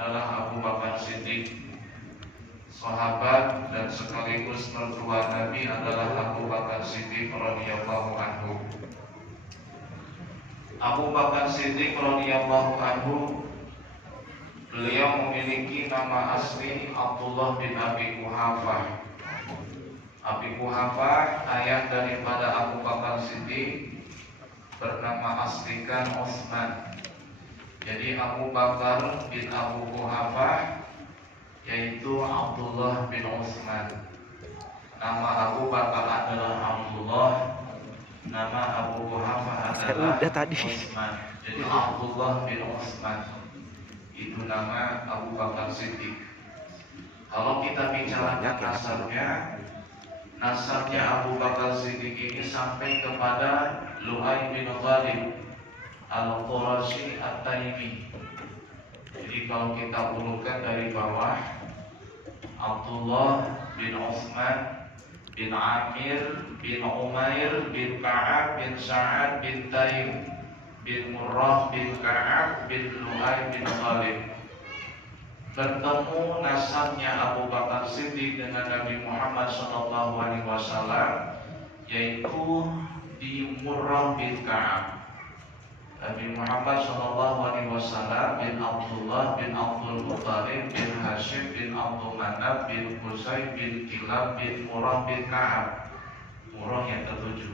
adalah Abu Bakar Siddiq. Sahabat dan sekaligus mertua Nabi adalah Abu Bakar Siddiq radhiyallahu anhu. Abu Bakar Siddiq radhiyallahu anhu, beliau memiliki nama asli Abdullah bin Abi Quhafah. Abi Quhafah, ayah daripada Abu Bakar Siddiq, bernama aslikan Utsman. Jadi Abu Bakar bin Abu Quhafah yaitu Abdullah bin Utsman. Nama Abu Bakar adalah Abdullah, nama Abu Quhafah adalah Utsman. Jadi Abdullah bin Utsman itu nama Abu Bakar Siddiq. Kalau kita bicarakan nasabnya Abu Bakar Siddiq ini sampai kepada Lu'ay bin Ghalib Al-Qurashi At-Taimi. Jadi kalau kita urutkan dari bawah, Abdullah bin Utsman bin Amir bin Umair bin Ka'ab bin Sa'ad bin Taim bin Murrah bin Ka'ab bin Lu'ay bin Ghalib. Bertemu nasabnya Abu Bakar Siddiq dengan Nabi Muhammad SAW, yaitu di Murrah bin Ka'ab. Nabi Muhammad SAW bin Abdullah bin Abdul Muttalib bin Hashim bin Abdul Manaf bin Qusay bin Kilab bin Murrah bin Ka'ab. Murrah yang ketujuh.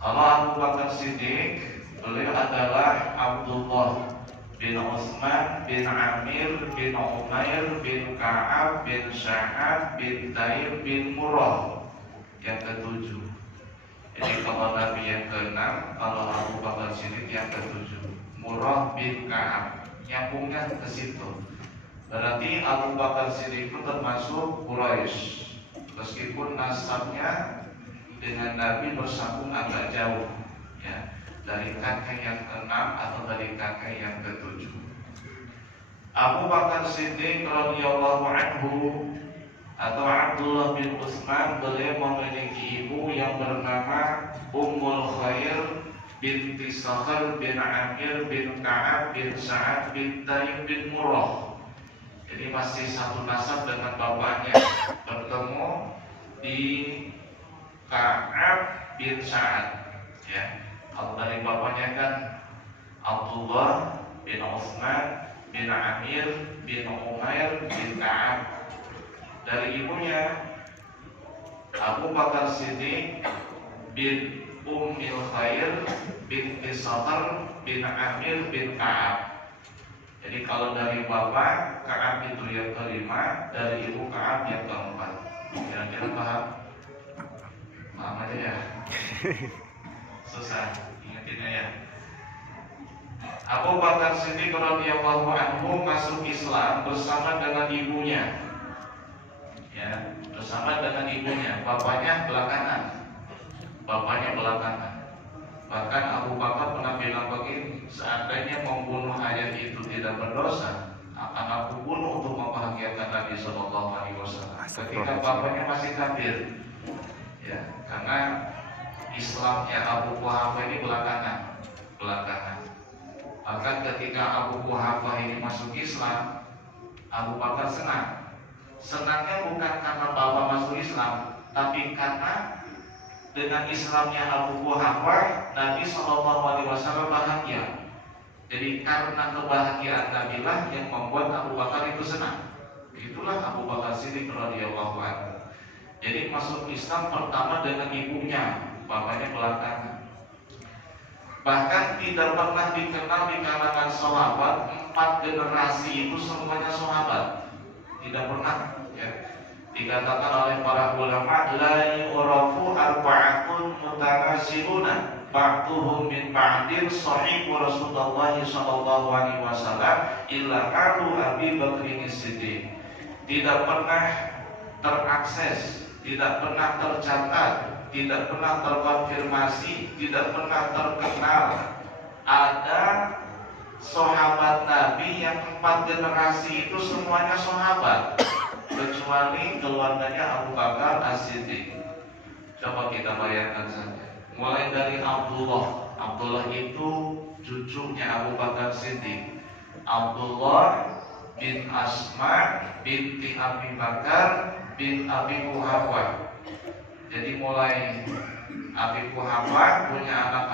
Kalau Abu Bakar Siddiq, beliau adalah Abdullah bin Utsman bin Amir bin Umair bin Ka'ab bin Sa'ad bin Taim bin Murrah yang ketujuh. Jadi kalau Nabi yang keenam, kalau Abu Bakar Siddiq yang ketujuh. Murrah bin Ka'ab, nyambungnya ke situ. Berarti Abu Bakar Siddiq itu termasuk Quraisy, meskipun nasabnya dengan Nabi bersambung agak jauh, ya, dari kakek yang keenam atau dari kakek yang ketujuh. Abu Bakar Siddiq radhiyallahu anhu atau Abdullah bin Utsman, beliau memiliki ibu yang bernama Ummul Khair binti Sakhr bin Amir bin Ka'ab bin Sa'ad bin Taim bin Murrah. Jadi masih satu nasab dengan bapaknya, bertemu di Ka'ab bin Sa'ad, ya. Kalau dari bapaknya kan Abdullah bin Utsman bin Amir bin Umair bin Ka'ab. Dari ibunya Abu Bakar Siddiq bin Ummil Khair bin Sakhr bin Amir bin Ka'ab. Jadi kalau dari bapak Ka'ab itu yang kelima, dari ibu Ka'ab yang keempat. Kira-kira paham? Paham aja ya? Susah ingetinnya ya. Abu Bakar Siddiq radhiyallahu anhu masuk Islam bersama dengan ibunya, ya, bersama dengan ibunya. Bapaknya belakangan. Bahkan Abu Bakar pernah bilang begini, seandainya membunuh ayah itu tidak berdosa, akan aku bunuh untuk membahagiakan Nabi SAW. Ketika bapaknya masih kafir, ya, karena Islamnya Abu Quhafah ini belakangan. Bahkan ketika Abu Quhafah ini masuk Islam, Abu Bakar senang. Senangnya bukan karena bapak masuk Islam, tapi karena dengan Islamnya Abu Quhafah, Nabi SAW bahagia. Jadi karena kebahagiaan Nabi lah yang membuat Abu Bakar itu senang. Itulah Abu Bakar Siddiq radhiyallahu anhu. Jadi masuk Islam pertama dengan ibunya, bapaknya belakangan. Bahkan tidak pernah dikenal di kalangan sahabat 4 generasi itu semuanya sahabat. Tidak pernah, ya. Dikatakan oleh para ulama, la yu'rafu arba'atun mutanasibuna ba'duhum min ba'din sahibu Rasulullah sallallahu alaihi wasallam illa qalu Abi Bakrin Siddiq. Tidak pernah terakses, tidak pernah tercatat, tidak pernah terkonfirmasi, tidak pernah terkenal ada sahabat Nabi yang 4 generasi itu semuanya sahabat, kecuali keluarganya Abu Bakar As-Siddiq. Coba kita bayangkan saja. Mulai dari Abdullah itu cucunya Abu Bakar Siddiq. Abdullah bin Asma binti Abi Bakar bin Abi Quhafa. Jadi mulai Abi Quhafa punya anak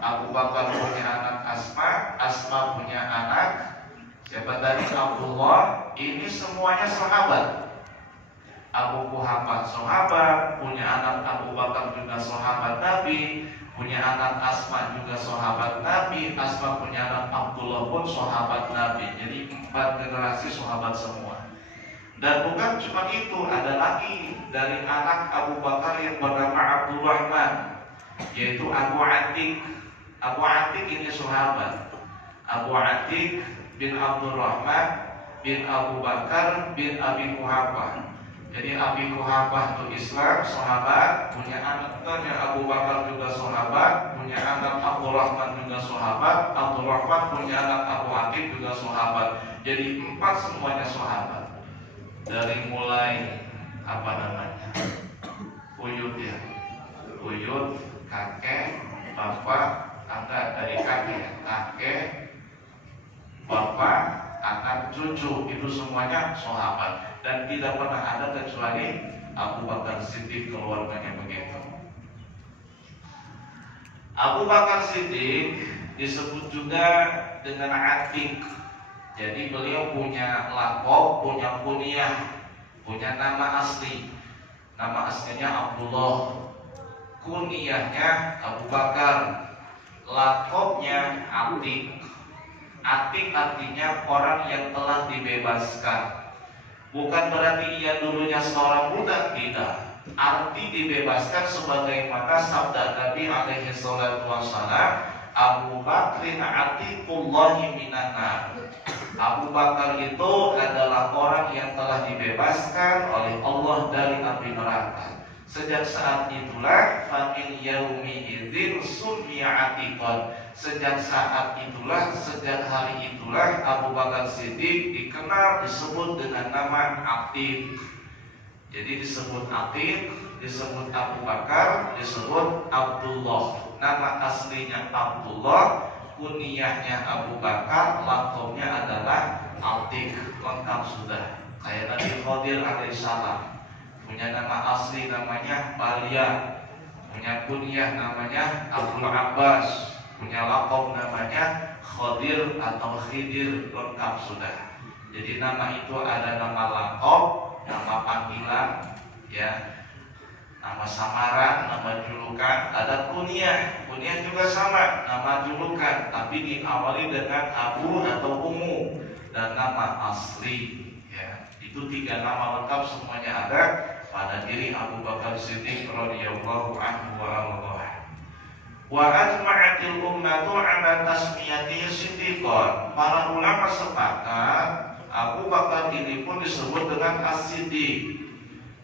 Abu Bakar punya anak Asma, Asma punya anak siapa tadi? Abdullah. Ini semuanya sahabat. Abu Quhafa sahabat, punya anak Abu Bakar juga sahabat Nabi, punya anak Asma juga sahabat Nabi, Asma punya anak Abdullah pun sahabat Nabi. Jadi 4 generasi sahabat semua. Dan bukan cuma itu, ada lagi dari anak Abu Bakar yang bernama Abdurrahman, yaitu Abu Atik. Abu Atik ini sahabat. Abu Atik bin Abdurrahman bin Abu Bakar bin Abi Quhafa. Jadi Abi Quhafa itu Islam, sahabat, punya anaknya Abu Bakar juga sahabat, punya anak Abdurrahman juga sahabat, Abdurrahman punya anak Abu Atik juga sahabat. Jadi 4 semuanya sahabat. Dari mulai apa namanya? Buyut ya. Buyut, kakek, bapak, dari kakek, bapak, anak, cucu, itu semuanya sahabat. Dan tidak pernah ada kecuali Abu Bakar Siddiq, keluarganya begitu. Abu Bakar Siddiq disebut juga dengan Atik. Jadi beliau punya laqab, punya kunyah, punya nama asli. Nama aslinya Abdullah, kunyahnya Abu Bakar, laqabnya Atik. Atik artinya orang yang telah dibebaskan. Bukan berarti ia dulunya seorang budak, tidak. Arti dibebaskan sebagaimana sabda Nabi alaihi salatu wassalam, Abu Bakrin atiqullahi minan nar. Abu Bakar itu adalah orang yang telah dibebaskan oleh Allah dari api neraka. Sejak saat itulah famil yaumi idzin summiya atiqan. Sejak saat itulah, sejak hari itulah Abu Bakar Siddiq dikenal, disebut dengan nama Atik. Jadi disebut Atik, disebut Abu Bakar, disebut Abdullah. Nama aslinya Abdullah, kunyahnya Abu Bakar, laqabnya adalah Atik. Lengkap sudah. Kayak Nabi Khadir alaihissalam, punya nama asli namanya Balia, punya kunyah namanya Abdul Abbas, punya laqab namanya Khadir atau Khidir, lengkap sudah. Jadi nama itu ada nama laqab, nama panggilan, ya, nama samaran, nama julukan, ada kunyah. Kunyah juga sama, nama julukan, tapi diawali dengan Abu atau Ummu, dan nama asli. Ya, itu 3 nama lengkap semuanya ada pada diri Abu Bakar Siddiq radhiyallahu anhu wa ardhah. Wa ajma'atil ummatu 'ala tasmiyatihi siddiqan. Para ulama sepakat Abu Bakar ini pun disebut dengan As-Siddiq.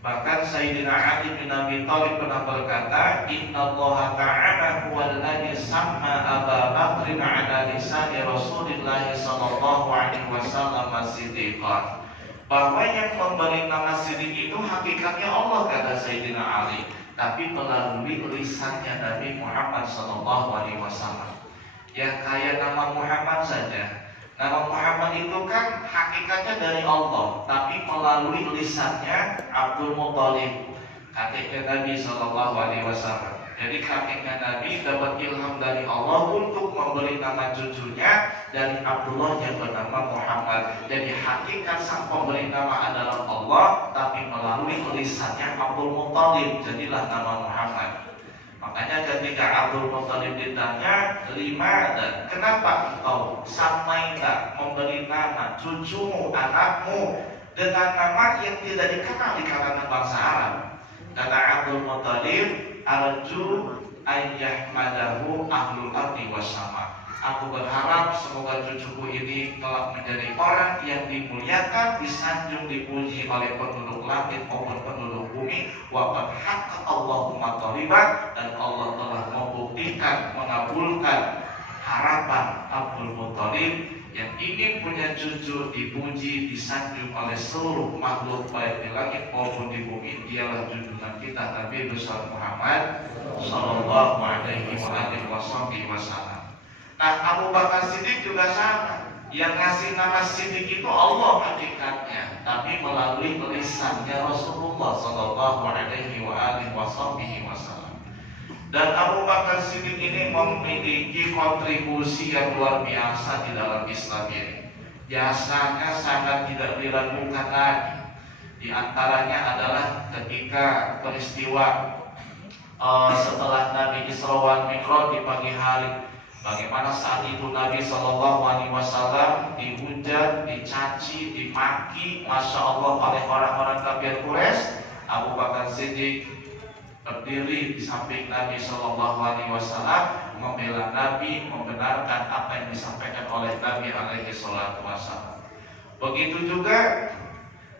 Bahkan Sayyidina Ali bin Abi Thalib pernah berkata, "Innallaha ta'ala huwal ladzi samma Abu Bakrin 'ala lisani Rasulillah sallallahu alaihi wasallam as-siddiqan." Bahwa yang memberi nama Siddiq itu hakikatnya Allah, kata Sayyidina Ali, tapi melalui lisannya Nabi Muhammad SAW. Ya kayak nama Muhammad saja. Nama Muhammad itu kan hakikatnya dari Allah, tapi melalui lisannya Abdul Muthalib, kakeknya Nabi SAW. Jadi kakeknya Nabi dapat ilham dari Allah untuk memberi nama cucunya dari Abdullah yang bernama Muhammad. Jadi hakikat sang pemberi nama adalah Allah, tapi melalui lisannya Abdul Muthalib, jadilah nama Muhammad. Makanya ketika Abdul Muthalib ditanya, "Limada, kenapa engkau samaita memberi nama cucumu, anakmu dengan nama yang tidak dikenal di kalangan bangsa Arab?" Kata Abdul Muthalib, "Arju ayyahmadahu ahlul ardi wassama." Aku berharap semoga cucuku ini telah menjadi orang yang dimuliakan, disanjung, dipuji oleh penduduk langit maupun penduduk bumi. Wa qad haqqa Allahumma thaliban, dan Allah telah membuktikan, mengabulkan harapan Abdul Muthalib yang ingin punya cucu dipuji, disanjung oleh seluruh makhluk baik di langit maupun di bumi. Dialah junjungan kita Nabi besar Muhammad sallallahu alaihi wasallam. Nah, Abu Bakar Siddiq juga sama. Yang ngasih nama Siddiq itu Allah hakikatnya, tapi melalui lisannya Rasulullah Sallallahu Alaihi Wasallam. Dan Abu Bakar Siddiq ini memiliki kontribusi yang luar biasa di dalam Islam ini. Jasanya sangat tidak diragukan lagi. Di antaranya adalah ketika peristiwa setelah Nabi Isra wal Mi'raj di pagi hari. Bagaimana saat itu Nabi Shallallahu Alaihi Wasallam dihujat, dicaci, dimaki, masya Allah oleh orang-orang kafir Quraisy. Abu Bakar Siddiq berdiri di samping Nabi Shallallahu Alaihi Wasallam, membela Nabi, membenarkan apa yang disampaikan oleh Nabi Alaihi Wasallam. Begitu juga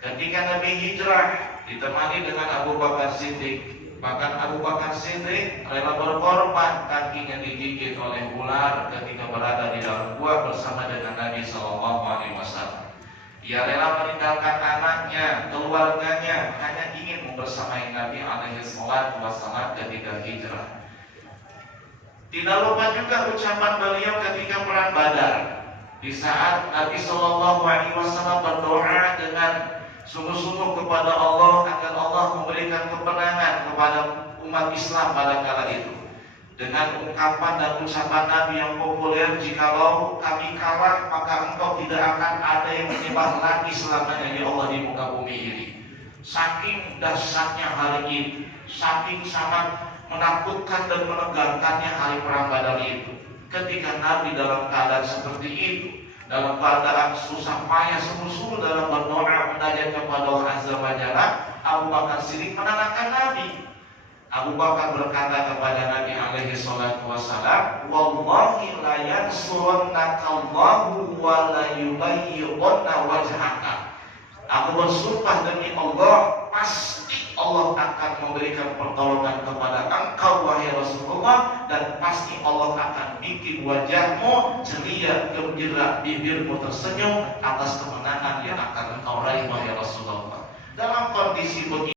ketika Nabi hijrah ditemani dengan Abu Bakar Siddiq. Bahkan Abu Bakar Siddiq rela berkorban, kakinya digigit oleh ular ketika berada di dalam gua bersama dengan Nabi Shallallahu Alaihi Wasallam. Ia rela meninggalkan anaknya, keluarganya, hanya ingin membersamai Nabi Alaihi Wasallam ketika hijrah. Tidak lupa juga ucapan beliau ketika perang Badar, di saat Nabi Shallallahu Alaihi Wasallam berdoa dengan sungguh-sungguh kepada Allah agar Allah memberikan kemenangan kepada umat Islam pada kala itu, dengan ungkapan dan ucapan Nabi yang populer, jikalau kami kalah maka engkau tidak akan ada yang menyembah lagi selamanya ya Allah di muka bumi ini. Saking dahsyatnya hari itu, saking sangat menakutkan dan menegangkannya hari perang Badar itu. Ketika Nabi dalam keadaan seperti itu, dalam keadaan susah payah, sungguh-sungguh dalam berdoa munajat kepada Allah Azza wa Jalla, Abu Bakar Siddiq menenangkan Nabi. Abu Bakar berkata kepada Nabi Alaihi Wasallam, "Wallahi la yansurannaka Allahu wa la yubayyidunna wajhaka." Aku bersumpah demi Allah, pasti Allah akan memberikan pertolongan kepada engkau wahai Rasulullah, dan pasti Allah akan bikin wajahmu ceria, gembira, bibirmu tersenyum atas kemenangan yang akan engkau raih wahai Rasulullah. Dalam kondisi begini